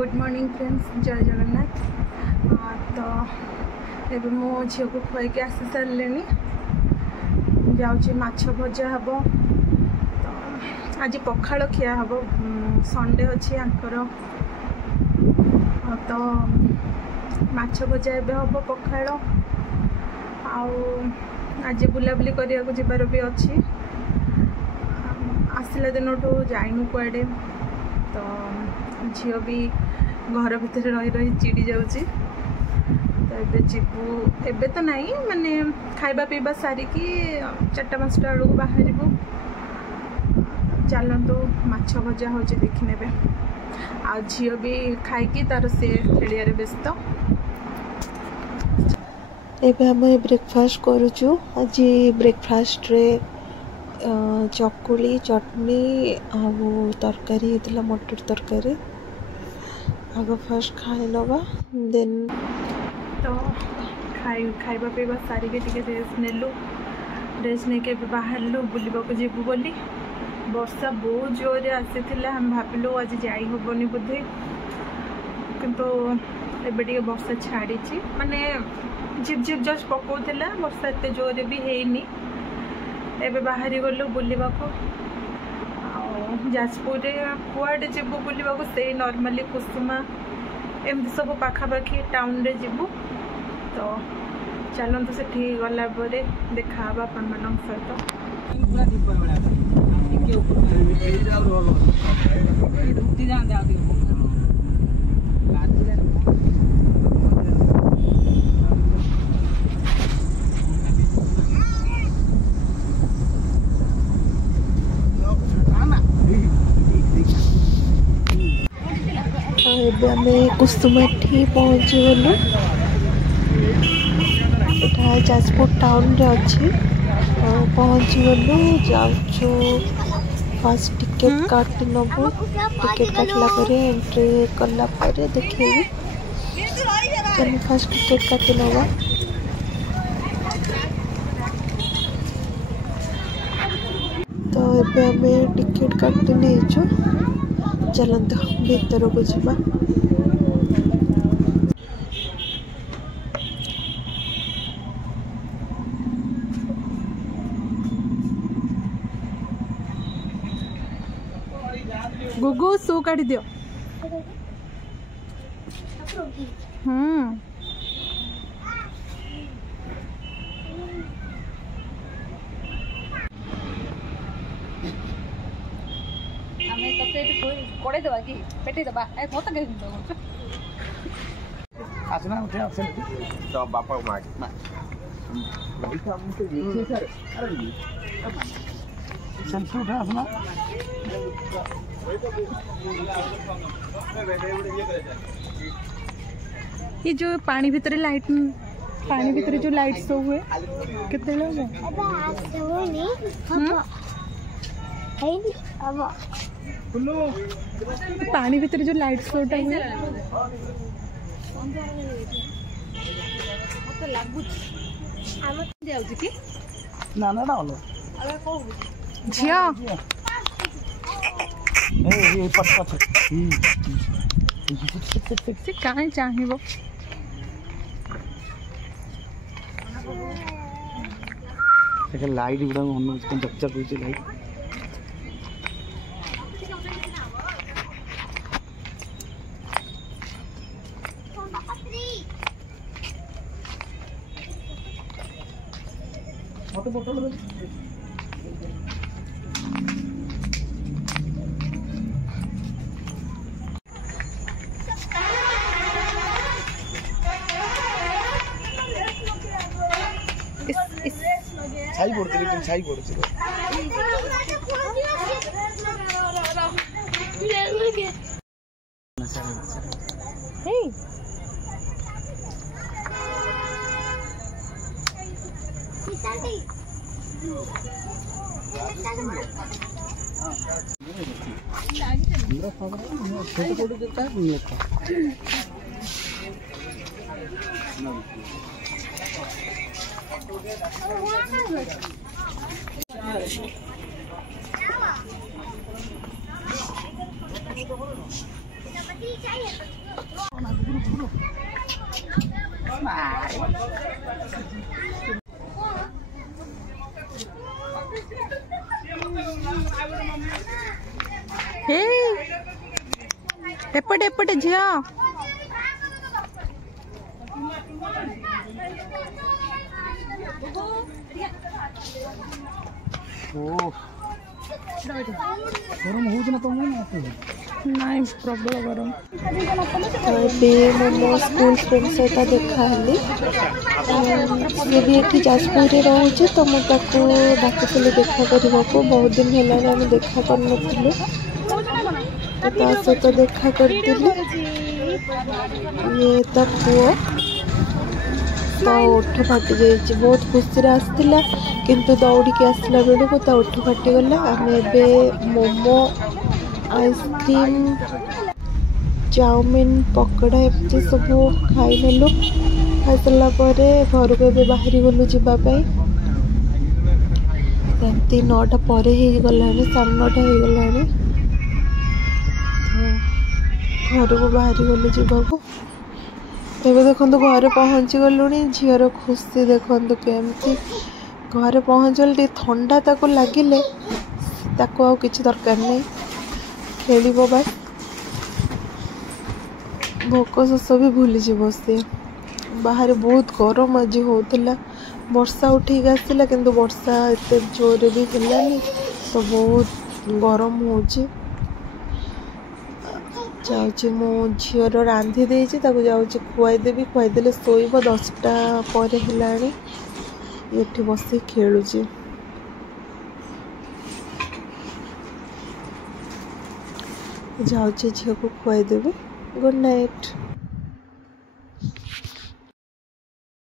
Good morning friends, जय जगन्नाथ। तो एबे मो झील को खुआई आसी सारे जाऊँगी माछ भजा हम। तो आज पखाड़ खिया हम, संडे अच्छी आंकर। तो माछ भजा एबे हम पखाड़। आज बुलाबुली करने को जबार भी अच्छी। आसला दिन जाइनु कुआडे, तो झील भी घर भितर रही रही चिड़ी जाऊँगी। तो एबे जीवु एबे तो नहीं माने खाइबा पीबा सारिकी 4-5टा बेलू बाहर। चलतु माछ भजा हो देखी ने। आ झील भी खाई तार से खेलिया व्यस्त। एबे हम ब्रेकफास्ट करूचु। आज ब्रेकफास्ट रे चकुली चटनी आउ तरकारी होता, मटर तरकारी। आग फास्ट खाई नवा, देन तो खाइबा पीबा सारिके रेस्ट नेलु। रेस्ट नहीं के बाहरलु बुलवाक जीवु बोली। वर्षा बहुत जोर आसी, हम भाविलु आज जाई होबनी बोधे, किंतु एबे टिके वर्षा छाड़ी माने झिप झिप जस्ट पकाउला। वर्षा एत जोर भी हैनी। एबे बाहरी गलु बुलवाक। जाजपुर कुआडे जीवु बुलवाक, से नॉर्मली कुसुमा एमती सब पाखापाखि टाउन रे जीवु। तो चलतु से गला देखा आपण मान सहित। आम कुसुमाठी पहुँची गलु। यहाँ जाजपुर टाउन रे अच्छी। पहुँची गलु, जाऊँ फास्ट टिकेट काटी नबु। टिकेट काटला एंट्री कला देखिए। चलो फास्ट टिकेट काटी नवा। तो एबे आमे टिकेट काटी नहीं। चलते भीतर को जावा। गुगु सू काटी दियो। कोड़े दबा की पेटी दबा ए बहुत के आसना उठे ऑप्शन तो बापा मार वही काम से देखिए सर। अरे सेल्फी उठा आसना। ये जो पानी भीतर लाइट, पानी भीतर जो लाइट शो हुए कितने लोग हैं? पानी भीतर जो लाइट शोटा हुए ना ना ना झिया से कहाँ चाहिए लाइट गुड़ा चकचक हो लाइट। छाई पड़ती तुम छाई पड़ती चाहिए एपटे एपटे झिया गरम हो नाई प्रबल गरम मो स्कूल फ्रेंड सहित देखा सी भी ये जाजपुर रोचे तो मुझे डाक देखा करने को बहुत दिन है आम देखा कर सहित देखा करी ये तो पुओ ता ओठ फाटी जाइए बहुत खुशी आसला किंतु दौड़िकी आसला बेलू ता ओठ फाटीगला आम ए मोमो आइसक्रीम चाउमिन पकड़ा एमती सब खाई नेलु खाई सारा घर को ए बाहरी गलु जावाई राति 9टा पर गला 9:30 हो गला घर को बाहरी गलु जावाक एवं देखो घर पहुँची गलु झीर खुशी देखो केमती घर पहुँचल ठंडा ताको लगिले ताको आ किछि दरकार नहीं खेल बस भोक शोष भी भूली जीव सी बाहर बहुत गरम आज होता वर्षा उठेक आसला किंतु वर्षा एत जोर भी है तो बहुत गरम हो मो झीर रांधि देती जाऊँगी खुआईदेवी खुआईदे शोब 10टा पर है ये बस खेलुची जाऊँगी झील को खुआईदेवी गुड नाइट।